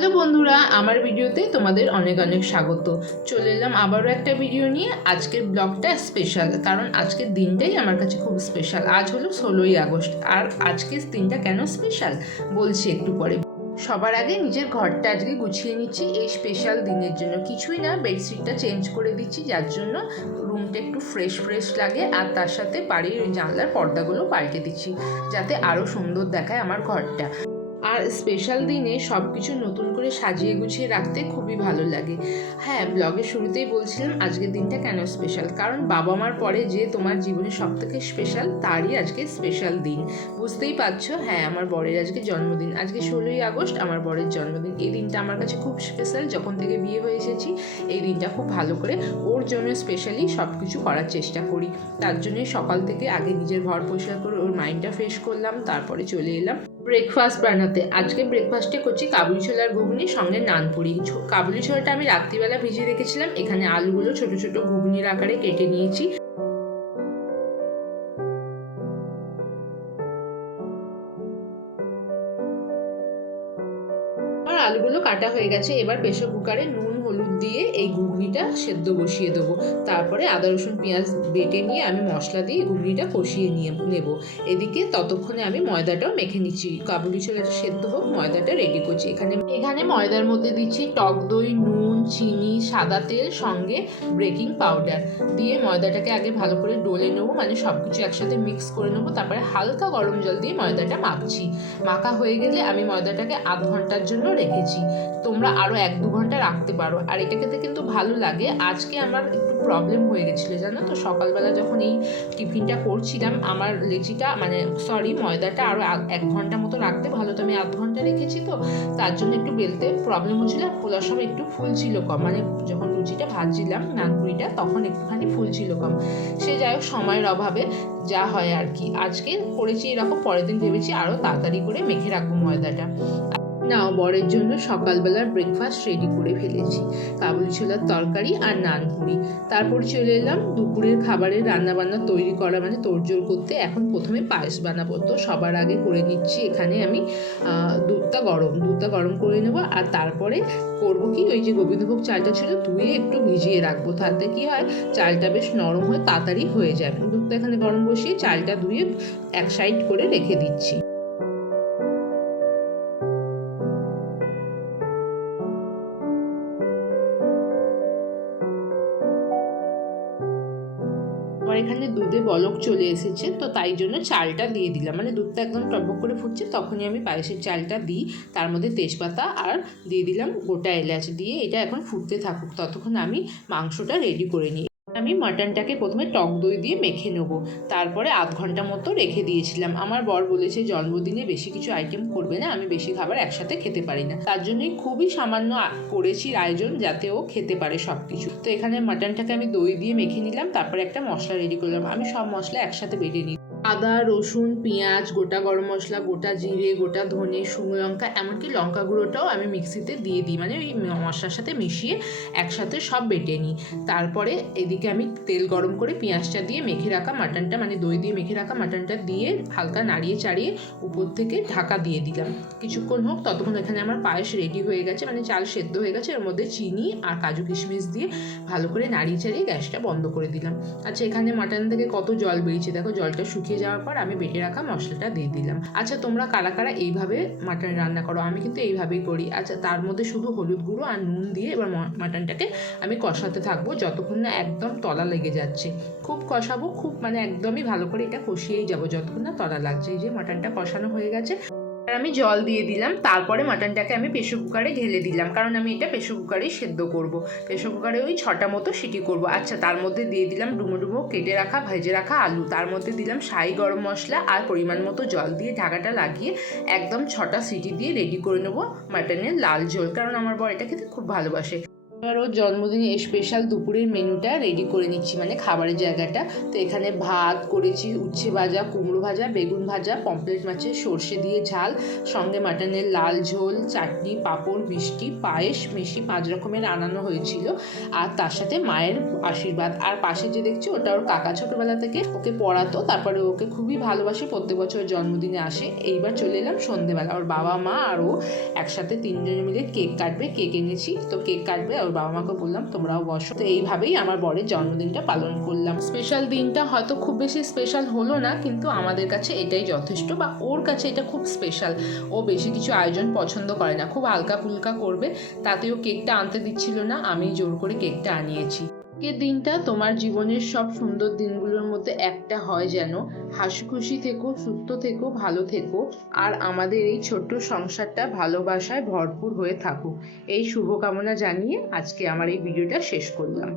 Hello বন্ধুরা, আমার ভিডিওতে তোমাদের অনেক অনেক স্বাগত। চলে এলাম আবারও একটা ভিডিও নিয়ে। আজকের ব্লগটা স্পেশাল, কারণ আজকের দিনটাই আমার কাছে খুব স্পেশাল। আজ হলো 16ই আগস্ট। আর আজকের দিনটা কেন স্পেশাল বলছি একটু পরে। সবার আগে নিজের ঘরটা আজকে গুছিয়ে নিচ্ছি এই স্পেশাল দিনের জন্য। কিছুই না, বেডশিটটা চেঞ্জ করে দিচ্ছি, যার জন্য রুমটা একটু ফ্রেশ ফ্রেশ লাগে। আর তার সাথে বাড়ির জানলার পর্দাগুলো পাল্টে দিচ্ছি, যাতে আরও সুন্দর দেখায় আমার ঘরটা। আর স্পেশাল দিনে সব কিছু নতুন করে সাজিয়ে গুছিয়ে রাখতে খুবই ভালো লাগে। হ্যাঁ, ব্লগের শুরুতেই বলছিলাম আজকের দিনটা কেন স্পেশাল, কারণ বাবা মার পরে যে তোমার জীবনে সব থেকে স্পেশাল, তারই আজকে স্পেশাল দিন। বুঝতেই পারছো, হ্যাঁ, আমার বরের আজকে জন্মদিন। আজকে 16ই আগস্ট আমার বরের জন্মদিন। এই দিনটা আমার কাছে খুব স্পেশাল। যখন থেকে বিয়ে হয়ে এসেছি এই দিনটা খুব ভালো করে ওর জন্য স্পেশালি সব কিছু করার চেষ্টা করি। তার জন্যই সকাল থেকে আগে নিজের ঘর পরিষ্কার করে ওর মাইন্ডটা ফ্রেশ করলাম, তারপরে চলে এলাম ব্রেকফাস্ট বানাতে। আজকে ব্রেকফাস্টে করছি কাবুলি ছোলার ঘুগনি, সঙ্গে নানপুরি। কাবুলি ছোলাটা আমি রাত্রিবেলা ভিজিয়ে রেখেছিলাম। এখানে আলুগুলো ছোট ছোট ঘুগনির আকারে কেটে নিয়েছি। আর আলুগুলো কাটা হয়ে গেছে। এবার প্রেসার কুকারে নুন হলুদ দিয়ে এই ঘুগনিটা সেদ্ধ বসিয়ে দেবো। তারপরে আদা রসুন পেঁয়াজ বেটে নিয়ে আমি মশলা দিয়ে ঘুগনিটা কষিয়ে নিয়ে নেব। এদিকে ততক্ষণে আমি ময়দাটাও মেখে নিচ্ছি। কাবুলি ছোলাটা সেদ্ধ হোক, ময়দাটা রেডি করছি। এখানে ময়দার মধ্যে দিচ্ছি টক দই, নুন, চিনি, সাদা তেল, সঙ্গে বেকিং পাউডার দিয়ে ময়দাটাকে আগে ভালো করে ডলে নেবো, মানে সব কিছু একসাথে মিক্স করে নেবো। তারপরে হালকা গরম জল দিয়ে ময়দাটা মাখছি। মাখা হয়ে গেলে আমি ময়দাটাকে আধ ঘন্টার জন্য রেখেছি। তোমরা আরও 1-2 ঘন্টা রাখতে পারো। আর এটা খেতে কিন্তু ভালো লাগে। আজকে আমার একটু প্রবলেম হয়ে গেছিলো, জানো তো। সকালবেলা যখন এই টিফিনটা করছিলাম, আমার লেচিটা ময়দাটা আরও 1 ঘন্টা মতো রাখতে ভালো, তো আমি আধ ঘন্টা রেখেছি। তো তার জন্য একটু বেলতে প্রবলেম হচ্ছিলো। আর ফোলার সময় একটু ফুলছিল কম, মানে যখন লুচিটা ভাজছিলাম নানপুরিটা, তখন একটুখানি ফুলছিল কম। সে যাই হোক, সময়ের অভাবে যা হয় আর কি। আজকে করেছি এরকম, পরের দিন ভেবেছি আরও তাড়াতাড়ি করে মেখে রাখবো ময়দাটা। নাও, বরের জন্য সকালবেলার ব্রেকফাস্ট রেডি করে ফেলেছি। কাবুলি ছোলার তরকারি আর নানপুরি। তারপর চলে এলাম দুপুরের খাবারের রান্নাবান্না তৈরি করা, মানে তোড়জোড় করতে। এখন প্রথমে পায়েস বানাবো, তো সবার আগে করে নিচ্ছি এখানে আমি দুধটা গরম করে নেবো। আর তারপরে করবো কি, ওই যে গোবিন্দভোগ চালটা ছিল ধুয়ে একটু ভিজিয়ে রাখবো, তাতে কি হয় চালটা বেশ নরম হয়ে তাড়াতাড়ি হয়ে যায়। দুধটা এখানে গরম বসিয়ে চালটা ধুয়ে এক সাইড করে রেখে দিচ্ছি। আমার এখানে দুধে বলক চলে এসেছে, তো তাই জন্য চালটা দিয়ে দিলাম। মানে দুধটা একদম টকবক করে ফুটছে, তখনই আমি পায়েসের চালটা দিই। তার মধ্যে তেজপাতা আর দিয়ে দিলাম গোটা এলাচ দিয়ে। এটা এখন ফুটতে থাকুক, ততক্ষণ আমি মাংসটা রেডি করে নিই। আমি মাটনটাকে প্রথমে টক দই দিয়ে মেখে নেবো। তারপরে আধ ঘন্টা মতো রেখে দিয়েছিলাম। আমার বর বলেছে জন্মদিনে বেশি কিছু আইটেম করবে না, আমি বেশি খাবার একসাথে খেতে পারি না। তার জন্যই খুবই সামান্য করেছি আয়োজন, যাতে ও খেতে পারে সব কিছু। তো এখানে মাটনটাকে আমি দই দিয়ে মেখে নিলাম। তারপরে একটা মশলা রেডি করলাম। আমি সব মশলা একসাথে বেটে নিই। আদা, রসুন, পেঁয়াজ, গোটা গরম মশলা, গোটা জিরে, গোটা ধনে, শুকনো লঙ্কা, এমনকি লঙ্কা গুঁড়োটাও আমি মিক্সিতে দিয়ে দিই, মানে ওই মশলার সাথে মিশিয়ে একসাথে সব বেটে নিই। তারপরে এদিকে আমি তেল গরম করে পেঁয়াজটা দিয়ে মেখে রাখা মাটনটা, মানে দই দিয়ে মেখে রাখা মাটনটা দিয়ে হালকা নাড়িয়ে চাড়িয়ে উপর থেকে ঢাকা দিয়ে দিলাম। কিছুক্ষণ হোক, ততক্ষণ এখানে আমার পায়েস রেডি হয়ে গেছে, মানে চাল সেদ্ধ হয়ে গেছে। এর মধ্যে চিনি আর কাজু কিশমিশ দিয়ে ভালো করে নাড়িয়ে চাড়িয়ে গ্যাসটা বন্ধ করে দিলাম। আচ্ছা, এখানে মাটন থেকে কত জল বেরিয়েছে দেখো। জলটা শুকিয়ে যাওয়ার পর আমি বেটে রাখা মশলাটা দিয়ে দিলাম। আচ্ছা, তোমরা কারা কারা এইভাবে মাটন রান্না করো? আমি কিন্তু এইভাবেই করি। আচ্ছা, তার মধ্যে শুধু হলুদ গুঁড়ো আর নুন দিয়ে এবার মাটনটাকে আমি কষাতে থাকবো যতক্ষণ না একদম তলা লেগে যাচ্ছে। খুব কষাবো, খুব মানে একদমই ভালো করে এটা কষিয়েই যাবো যতক্ষণ না তলা লাগছে। এই যে মাটনটা কষানো হয়ে গেছে, আর আমি জল দিয়ে দিলাম। তারপরে মাটনটাকে আমি প্রেসার কুকারে ঢেলে দিলাম, কারণ আমি এটা প্রেসার কুকারেই সেদ্ধ করব। প্রেসার কুকারে ওই 6টা মতো সিটি করব। আচ্ছা, তার মধ্যে দিয়ে দিলাম ডুমো ডুমো কেটে রাখা ভেজে রাখা আলু। তার মধ্যে দিলাম শাহি গরম মশলা আর পরিমাণ মতো জল দিয়ে ঢাকাটা লাগিয়ে একদম 6টা সিটি দিয়ে রেডি করে নেবো মাটনের লাল ঝোল, কারণ আমার বর এটা খেতে খুব ভালোবাসে। এবার ওর জন্মদিনে স্পেশাল দুপুরের মেনুটা রেডি করে নিচ্ছি, মানে খাবারের জায়গাটা। তো এখানে ভাত করেছি, উচ্ছে ভাজা, কুমড়ো ভাজা, বেগুন ভাজা, পমফ্রেট মাছের সর্ষে দিয়ে ঝাল, সঙ্গে মাটনের লাল ঝোল, চাটনি, পাঁপড়, মিষ্টি, পায়েস, মিষ্টি 5 রকমের আনানো হয়েছিল। আর তার সাথে মায়ের আশীর্বাদ। আর পাশে যে দেখছি ওটা ওর কাকা ছোটোবেলা থেকে ওকে পড়াতো, তারপরে ওকে খুবই ভালোবাসে, প্রত্যেক বছর জন্মদিনে আসে। এইবার চলে এলাম সন্ধেবেলা, ওর বাবা মা আর ও একসাথে 3 জনে মিলে কেক কাটবে। কেক এনেছি, তো কেক কাটবে। ওর বাবা মাকে বললাম তোমরাও বসো। তো এইভাবেই আমার বরের জন্মদিনটা পালন করলাম। স্পেশাল দিনটা হয়তো খুব বেশি স্পেশাল হলো না, কিন্তু আমাদের কাছে এটাই যথেষ্ট, বা ওর কাছে এটা খুব স্পেশাল। ও বেশি কিছু আয়োজন পছন্দ করে না, খুব হালকা ফুলকা করবে। তাতেও কেকটা আনতে দিচ্ছিল না, আমি জোর করে কেকটা আনিয়েছি। আজকের দিনটা তোমার জীবনের সব সুন্দর দিনগুলোর মধ্যে একটা হয় যেন। হাসি খুশি থেকো, সুস্থ থেকো, ভালো থেকো, আর আমাদের এই ছোট্ট সংসারটা ভালোবাসায় ভরপুর হয়ে থাকুক, এই শুভকামনা জানিয়ে আজকে আমার এই ভিডিওটা শেষ করলাম।